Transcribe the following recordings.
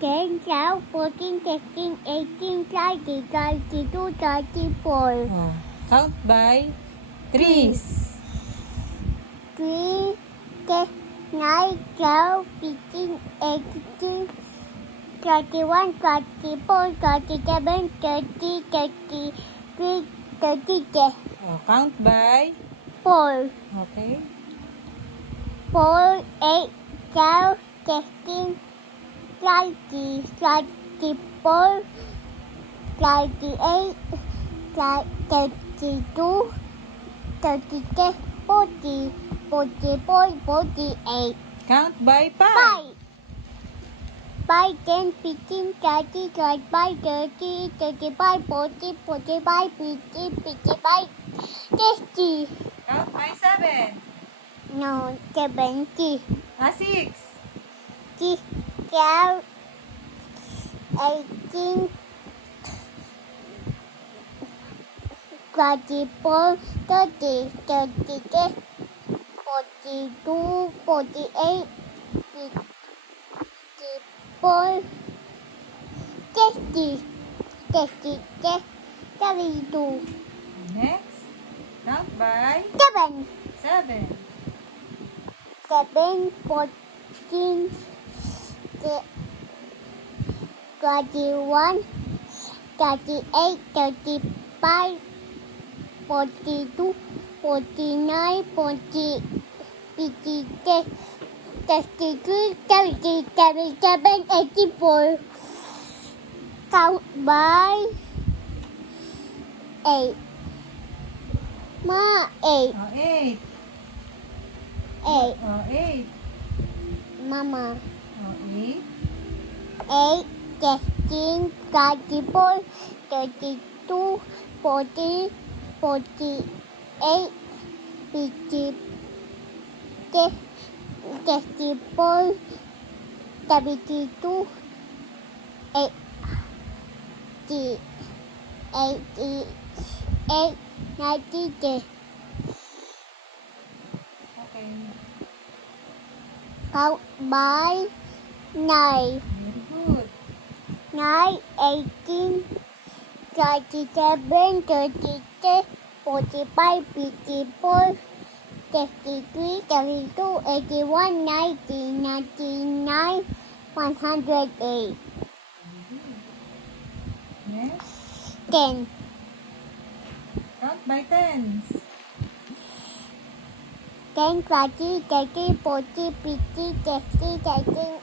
10, 12, 14, 16, 18, 20, 22, 24. Oh. Count by threes. 3, 9, 12, 15, 18, 21, 24, 27, 30, 33, 30. Oh, count by 4, okay. 4, 8, 12, 16, 20, 24, 38, 32, 33, 40, 44, 48. Count by five. 5, 10, 15, 30, 35, 30, 35, 40, 45, 50, 55, 60. Count by seven. No, 70. Six. 12, 18, 24, 30, 33, 42, 48, 54, 60, 63, 32, Next. Count by 7, seven. 7, 14, 21, 38, 35, 42, 49, 40, 53, 33, 37, 84. Count by 8. Ma, 8. Oh, eight. 8. Oh, eight. Mama. Oh, eight. 8, 16, 34, 32, 40, 48, 50, 64, 72, 80, 88, 90. Okay. Count by 9. Very good. 9, 18, 37, 38, 45, 54, 63, 32, 81, 90, 99, 108. Next. 10, Count by tens. 10, 20, 30, 40, 50, 60, 70,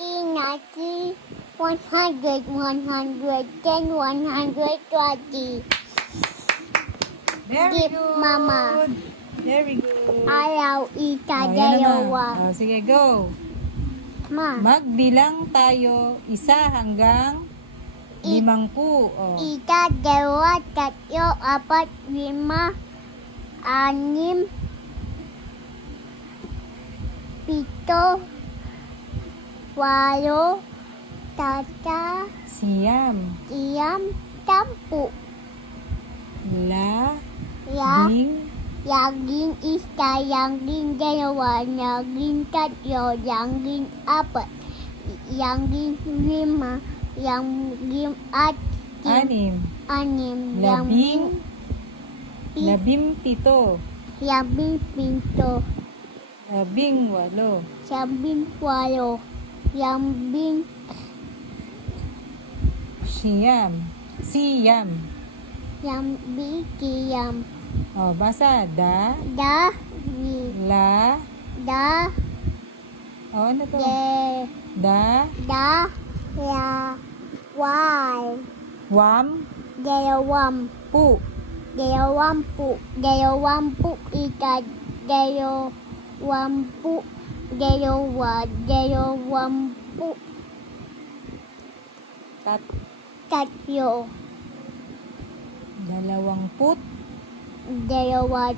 80, 90, 100, 110, 120. Very Give good. Mama. Very good. Ayaw ita Oh, yan na. dalawa. Oh, sige, go. Ma, Magbilang tayo 1 hanggang 50. Oh. ita, dalawa, tatlo, apat, 5, 6, 7, 8, tata, Siyam. 9, 10. La. Ya, Ding. yaging isa, yaging dalawa, yaging tatlo, yaging apat, yaging 5, yaging Anim. 6, Labing. 17. yaging 7, 18. yaging 8, yaging Siyam. Siyam. yaging 9, Oh, basa. Da. da, La. da, Oh, ano to? de, Da. da, ya, wal, Wam. dalawampu, dalawampu ita, dalawampu, dalawampu, Tat. tatlo, 20. 24,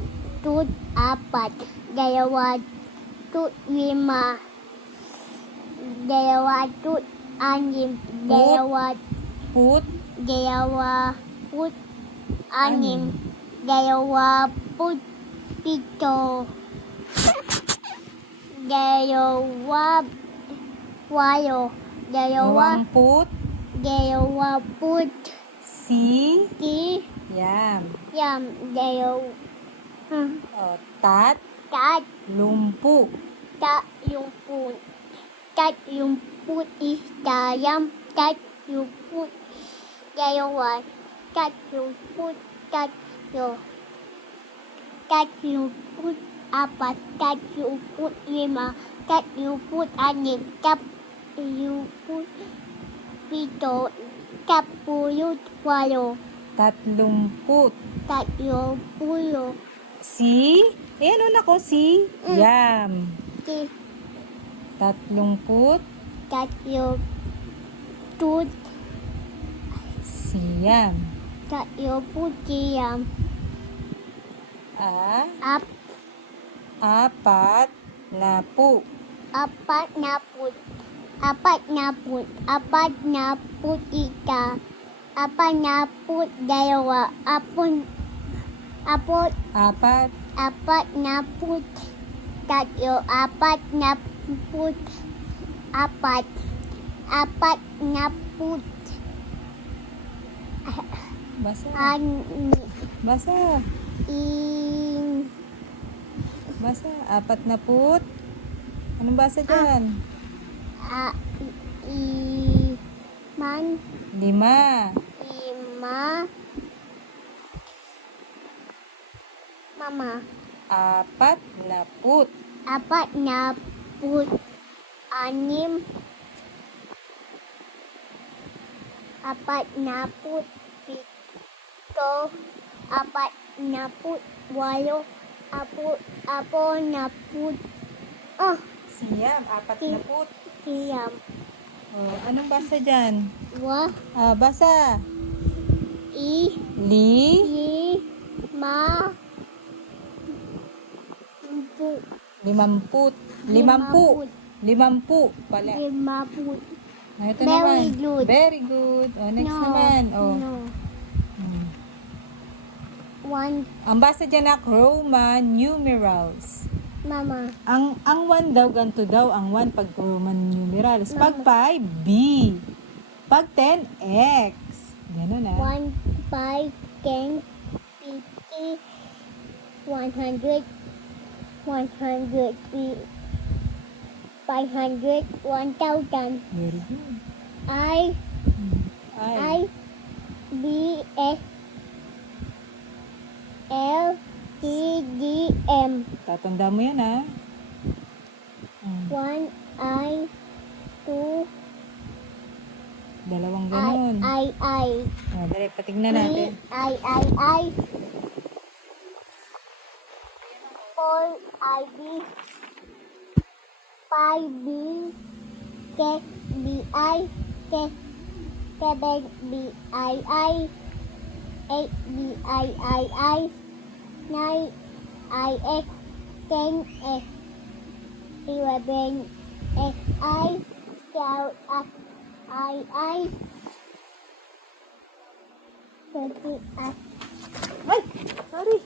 25, 26, Put. 26, 27, walo, dalawa, Wamput. dalawa put, Si. ti, Yam. yam, dalawa, O, tat. tat, Lumpu. tatlumpu, tatlumpu isa, yam, tatlumpu, dalawa, tatlumpu, tatlo, tatlumpu, apat, tatlumpu, lima, tatlumpu, anim, tatlumpu, pito, tatlumpu, walo, Tatlumput. tatlumpu, Si. Ayan, una ko, si. Mm. Yam. ti, Tatlumput. tatlumpu, Siyam. tatlumpu, siyam, A. Apat na pu. apat na put, apat na put, apat na put isa, apat na put dalawa, apat Apat. na put tatlo, apat na put apat, apat na put Basa. ani, Basa. in, Basa. Apat na put. Anong basa dyan? a, man, 5. lima, mama, Apat na put. apat na put, anim, apat na put, pito, apat na put, walo, apo na put, Siyam. Apat na put. siyam, Oh, anong basa dyan? Basa. i, Li. lima, pu, Limamput. Limampu. Limampu pala. lima put. Ito Very naman. good. Very good. Oh, next naman. Oh. No. Hmm. One, Ang basa dyan na Roman numerals. mama. Ang 1 daw, ganito daw ang 1 pag Roman numerals. Pag 5, B. Pag 10, X. Ganun ah. 1, 5, 10, 50, 100, 100, 500, 1,000. Very good. I, Ay. B, S, L, T, D, M. Tatanda mo yan ah. 1, I, 2, Dalawang ganun. I. Oh, dali, patignan natin. 3, I. 4, IB. 5, B. 6, BI. 7, BII. 8, BII. 9, IX. 10, S. 11, SI. 12, II. 20, S. Ay! Sorry.